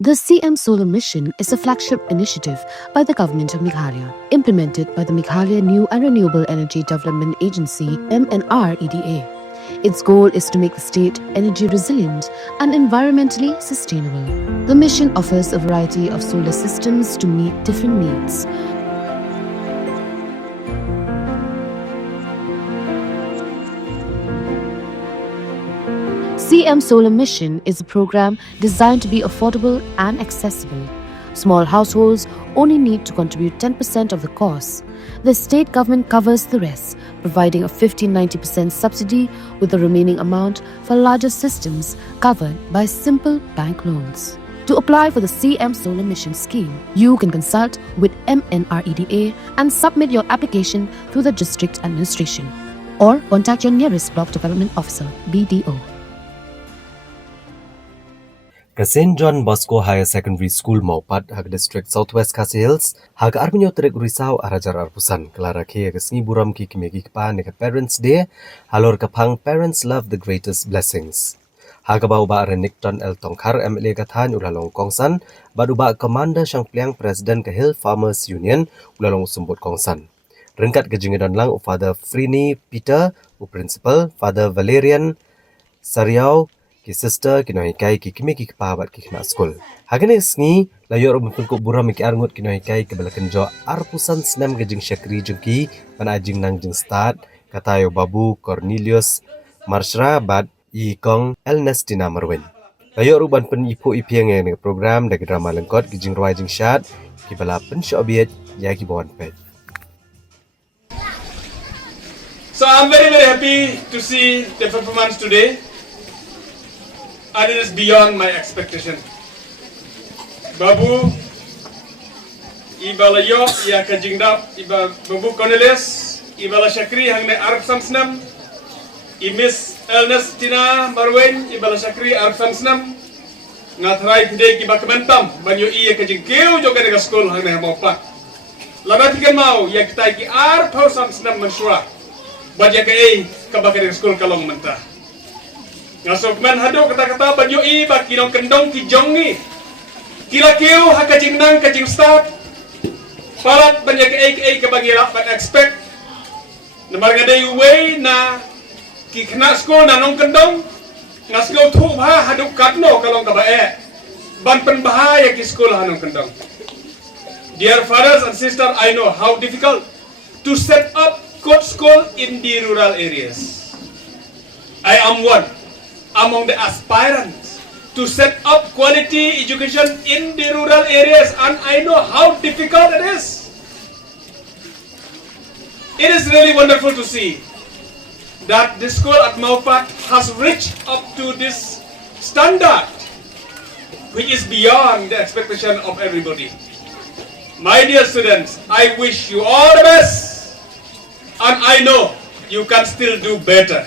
The CM Solar Mission is a flagship initiative by the Government of Meghalaya, implemented by the Meghalaya New and Renewable Energy Development Agency (MNREDA). Its goal is to make the state energy resilient and environmentally sustainable. The mission offers a variety of solar systems to meet different needs. CM Solar Mission is a program designed to be affordable and accessible. Small households only need to contribute 10% of the cost. The state government covers the rest, providing a 50-90% subsidy, with the remaining amount for larger systems covered by simple bank loans. To apply for the CM Solar Mission scheme, you can consult with MNREDA and submit your application through the district administration, or contact your nearest block development officer (BDO). St. John Bosco Higher Secondary School Mawpat hag District Southwest Khasi Hills hag armenyo trek risau arajar arpusan kala Rakhe hag sngi buram ki kimegi pa ne Parents Day halor kapang Parents Love the Greatest Blessings. Hag bau ba renik ton el tongkhar MLA kathan ulalong kongsan badu ba Commander Shangpliang President ke Hill Farmers Union ulalong sumbut kongsan. Rengkat kejingedan lang u Father Frini Peter u Principal Father Valerian Sariau ki sister kinohikai ki kimiki pabat ki kena skul. Hagane sngi layor mengko buram ki arngut kinohikai ke belakan jo arpusan senam gejing syakri jengki pan ajing nang jeng start katayo babu Cornelius Marshra bad i kong Elnestina Marwin. Layor uban pen ipu ipiang yang program dari drama lengkot gejing ruai jeng syat ki bala pen syobiet ya ki bawan pet. So I'm very happy to see the performance today. And it is beyond my expectation. Babu, ibala yo, ia kajingdap, iba Babu Cornelius, ibala Syakri hang ne Arab Samsnam, Miss Elnestina Marwin, ibala Syakri Arab Samsnam, ngatrai kide kiba kementam, banyo ia kajing keu juga dengan sekolah hang ne Mawpat. Labatikan mau, ia kita ki Arab Samsnam mensyura, bajak kei kabakar dengan sekolah kalong mentah. Ngasok man hado kata-kata banyo i ba kinong kendong ki jong ni. Kila keu ha kajing nang kajing start. Palat banyak ai ka bangira but expect. Namar ngaday way na ki kena school na nong kendong. Ngaslo thu ha hado katno kalong ka bae. Ban pen bahaya ki school ha nong kendong. Dear fathers and sisters, I know how difficult to set up good school in the rural areas. I am one among the aspirants to set up quality education in the rural areas, and I know how difficult it is. It is really wonderful to see that the school at Mawpat has reached up to this standard, which is beyond the expectation of everybody. My dear students, I wish you all the best, and I know you can still do better.